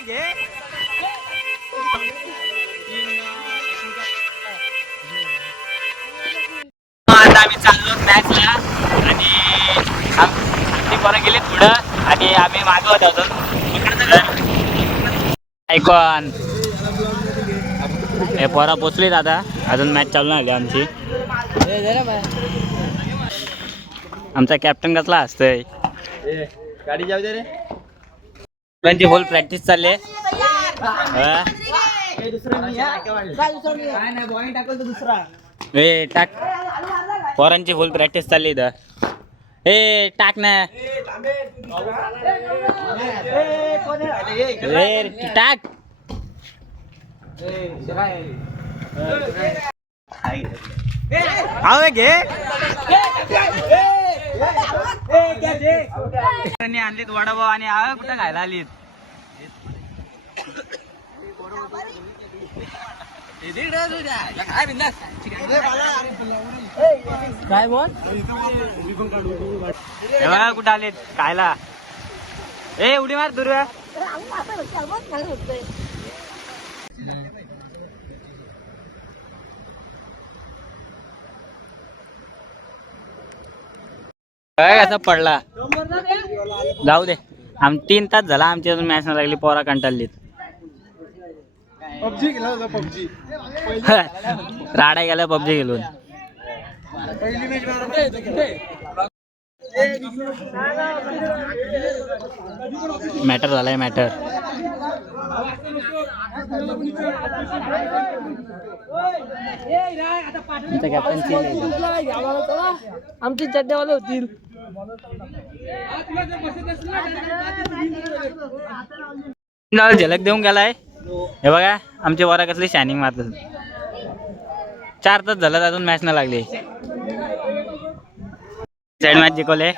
आता आम्ही चाललो मॅचला आणि आमची पोरं गेले पुढं आणि आम्ही मागवत होतो. ऐकून हे पोरा पोचलीत आता, अजून मॅच चालू नाही आमची. आमचा कॅप्टन कसला असतोय. गाडी जाऊ दे रे. त्यांची होल प्रॅक्टिस चालली. ए टाक, पोरांची फुल प्रॅक्टिस चालली इथं. ए टाक ना, टाक. आणलीत वडापाव आणि आव कुठं खायला आलीत. काय बोल कुठं आलेत खायला. ए उडी मार दुर्व्या. कसा पडला जाऊ दे. 3 तास झाला आमची अजून मॅच नाही लागली. पोरा कंटाळलीत. पबजी गेला होता. पबजी राडा गेला पबजी गेलो. मॅटर झालाय मॅटर. आमची चड्ड्यावाले होतील. झलक देऊन गेलाय. हे बघा आमची वरा कसली शायनिंग मारतात. 4 तास झालं अजून मॅच नाही लागली. साइड मॅच जिंकवले.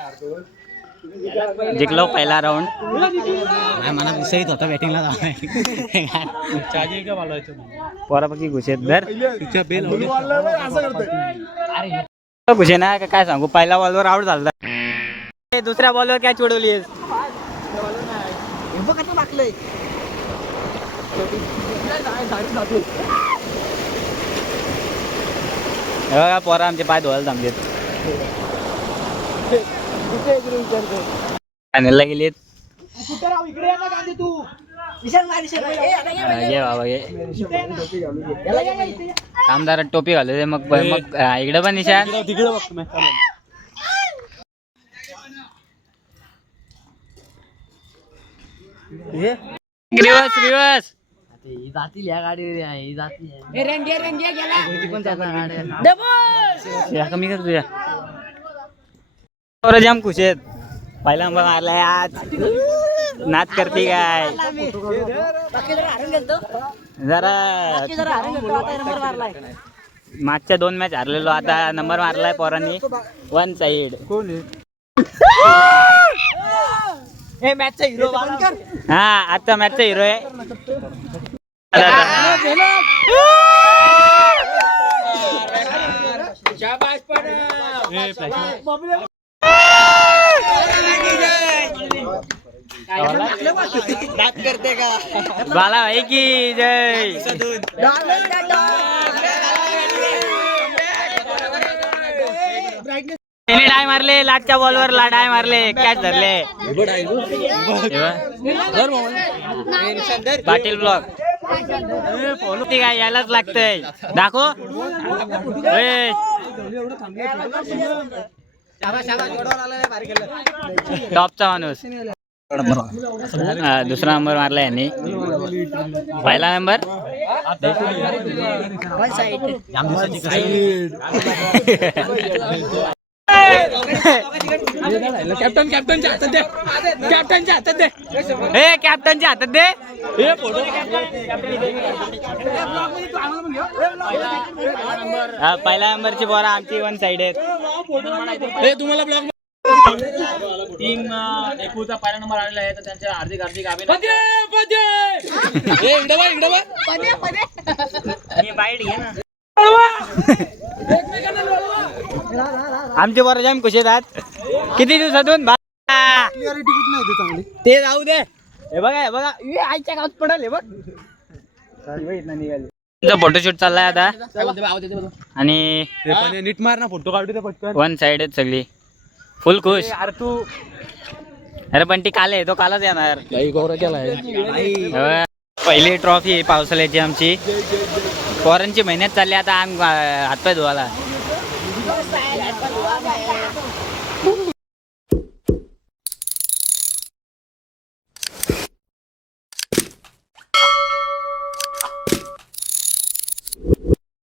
जिंकलो पहिला राऊंड. मला सहित होता बॅटिंगला. पोरापैकी घुसेत धर घुसे ना काय सांगू. पहिल्या बॉलवर आउट झाला. दुसऱ्या बॉलवर कॅच उडवली. बघा पोरा आमचे पाय धुवायला थांबलेत. फायनलला गेलीत. घे बाबा घे. कामदार टोपी घालू दे. मग इकडे पण निशान. रिवर्स रिवर्स जातील या गाडी जातील. कमी कर तुझ्या. जाम खुश आहेत. पहिला नंबर मारलाय आज. नाच करते काय जरा. मागच्या 2 मॅच हारलेलो. आता नंबर मारलाय पोरांनी 1 साइड. मॅचचा हिरो. हा आजचा मॅचचा हिरो आहे. करते का बाला भाई की जय. त्याने डाय मारले. लाटच्या बॉलवर डाय मारले. कॅच धरले. पाटील ब्लॉक काय यायलाच लागतंय. दाखव टॉपचा माणूस. दुसरा नंबर मारला यांनी. पहिला नंबर कॅप्टनच्या हातात दे. कॅप्टनच्या हातात दे. हे कॅप्टनच्या हातात दे. पहिल्या नंबरची बोरा आमची 1 साइड आहेत. तुम्हाला ब्लॉग टीम एकूचा पहिला नंबर आलेला आहे. तर त्यांचे हार्दिक अभिनंदन. आमचे बरं जाम खुश आहेत. किती दिवसातून ते जाऊ दे. हे बघा आईच्या गावात पडल हे बघ फोटोशूट चाललाय आता आणि नीट मार ना फोटो काढू दे पटकन. वन साइड आहेत सगळी फुल खुश. अरे तू अरे पण ती काल आहे तो कालच येणार. काही गौरव केलाय. पहिली ट्रॉफी पावसाळ्याची आमची. पोरांची मेहनत चालली आता हातपाय धुवायला.